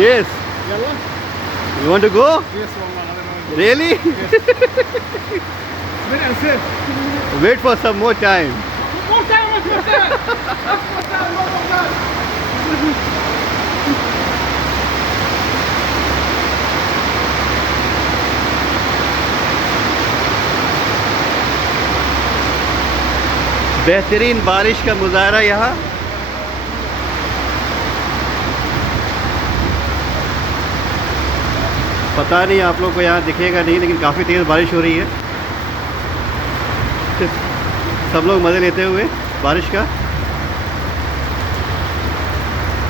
Yes. You want to go? Yes, Really? very unsafe. Wait for some more time. More time, more time. More time. बेहतरीन बारिश का मुजाहरा यहाँ। पता नहीं आप लोग को यहाँ दिखेगा नहीं, लेकिन काफ़ी तेज़ बारिश हो रही है। सब लोग मज़े लेते हुए बारिश का।